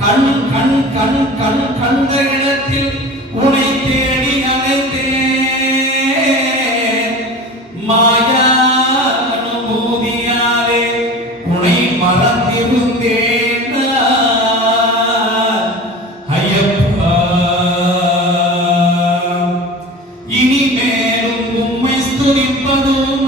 கண் கண் கண் கண் கண்ட இடத்தில் உனை தேடி அழைத்தேன் ഇനി മേലും ഉമ്മ സ്തുതിപ്പതും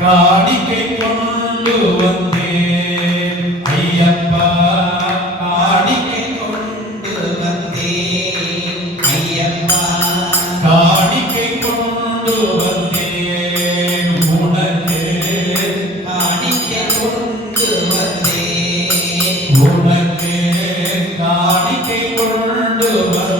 காணிக்கை கொண்டு வந்தேன். ஐயப்பா காணிக்கை கொண்டு வந்தேன். ஐயப்பா காணிக்கை கொண்டு வந்தேன் உனக்கு காணிக்கை கொண்டு வந்தேன் உனக்கு காணிக்கை கொண்டு வந்தேன்.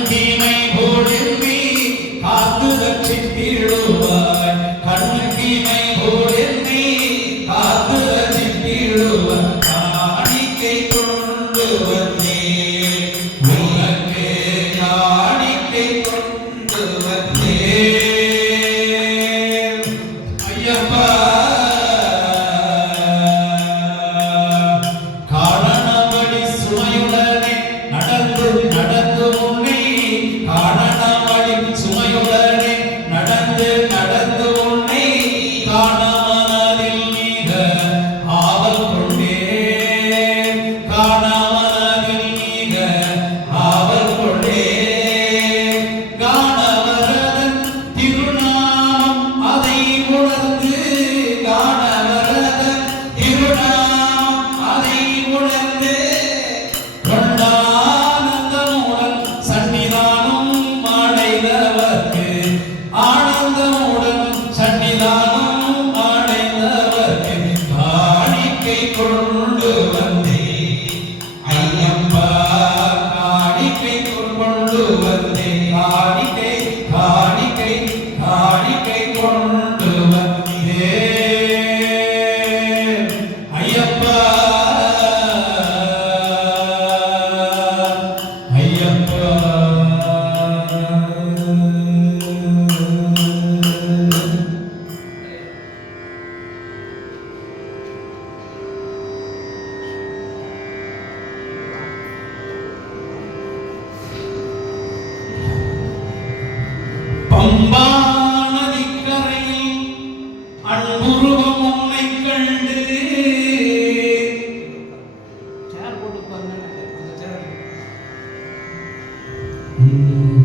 E aí Mm-hmm.